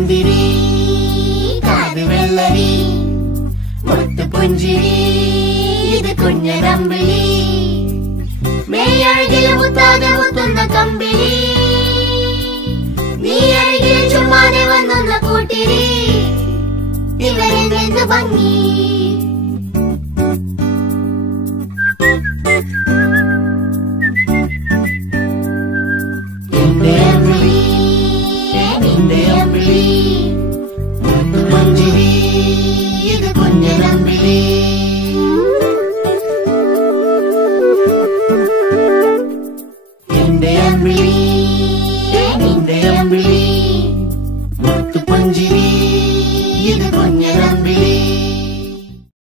മുന്തിരി കാത് വെള്ളരി മുത്ത് പുഞ്ചിരി ഇത് കുഞ്ഞനമ്പിളി മേയഴകില് മുത്താതെ മുത്തുന്ന കമ്പിളി നീ അഴകില് ചുമ്മാതെ വന്നൊന്ന കൂട്ടിരി ഇവരെന്ത് ഭംഗി